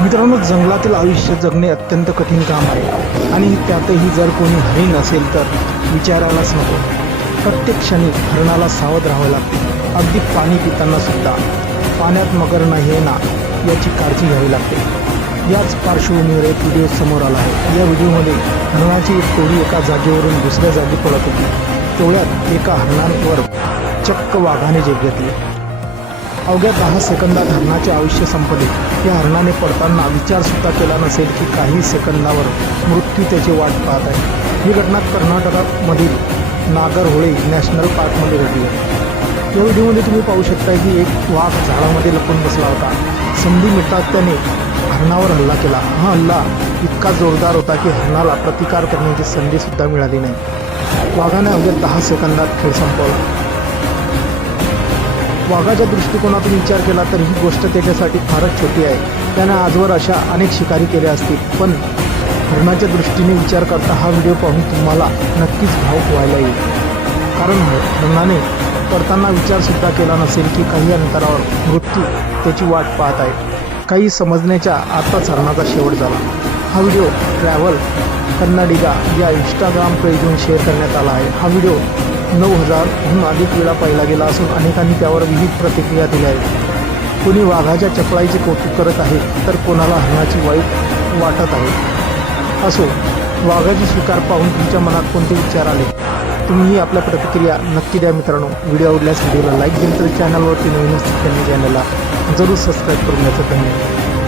मित्रांनो जंगलातील आयुष्य जगणे अत्यंत कठीण काम आहे. आणि त्यातही जर कोणी हरिण असेल तर विचारायलाच नको. प्रत्येक क्षणी हरणाला सावध राहावं लागते. अगदी पाणी पिताना सुद्धा. पाण्यात मगर नाही ना याची काळजी घ्यावी लागते. याच पार्श्वभूमीवर एक व्हिडिओ समोर आला आहे. या व्हिडिओमध्ये हरणाची एक टोळी एका जागेवरून दुसऱ्या जागी पळत होती. तेवढ्यात एका हरणांवर चक्क वाघाने झेप घेतली. अवघ्या दहा सेकंदात हरणाचे आयुष्य संपले. या हरणाने पडताना विचार सुद्धा केला नसेल की काही सेकंदावर मृत्यू त्याची वाट पाहत आहे. ही घटना कर्नाटकामधील नागरहोळे नॅशनल पार्कमध्ये घडली आहे. या व्हिडिओमध्ये तुम्ही पाहू शकता की एक वाघ झाडामध्ये लपून बसला होता. संधी मिळतात त्याने हरणावर हल्ला केला. हा हल्ला इतका जोरदार होता की हरणाला प्रतिकार करण्याची संधीसुद्धा मिळाली नाही. वाघाने अवघ्या दहा सेकंदात खेळ संपवला. वाघाच्या दृष्टिकोनातून विचार केला तर ही गोष्ट त्याच्यासाठी फारच छोटी आहे. त्याने आजवर अशा अनेक शिकारी केल्या असतील पण हरणाच्या दृष्टीने विचार करता हा व्हिडिओ पाहून तुम्हाला नक्कीच भावूक व्हायला येईल. कारण हरणाने करताना विचारसुद्धा केला नसेल की काही अंतरावर मृत्यू त्याची वाट पाहत आहे. काही समजण्याच्या आताच हरणाचा शेवट झाला. हा व्हिडिओ ट्रॅव्हल कन्नाडिगा या इंस्टाग्राम पेजवरून शेअर करण्यात आला आहे. हा व्हिडिओ नऊ हजारहून अधिक वेळा पाहिला गेला असून अनेकांनी त्यावर विविध प्रतिक्रिया दिल्या आहेत. कोणी वाघाच्या चपळाईचे कौतुक करत आहे तर कोणाला हरणाची वाईट वाटत आहे? असो वाघाची स्वीकार पाहून तुमच्या मनात कोणते विचार आले? तुम्हीही आपल्या प्रतिक्रिया नक्की द्या मित्रांनो. व्हिडिओ आवडल्यास व्हिडिओला लाईक दिली तर चॅनलवरती नवीन असतील त्यांनी चॅनलला जरूर सबस्क्राईब करून द्यायचं. धन्यवाद.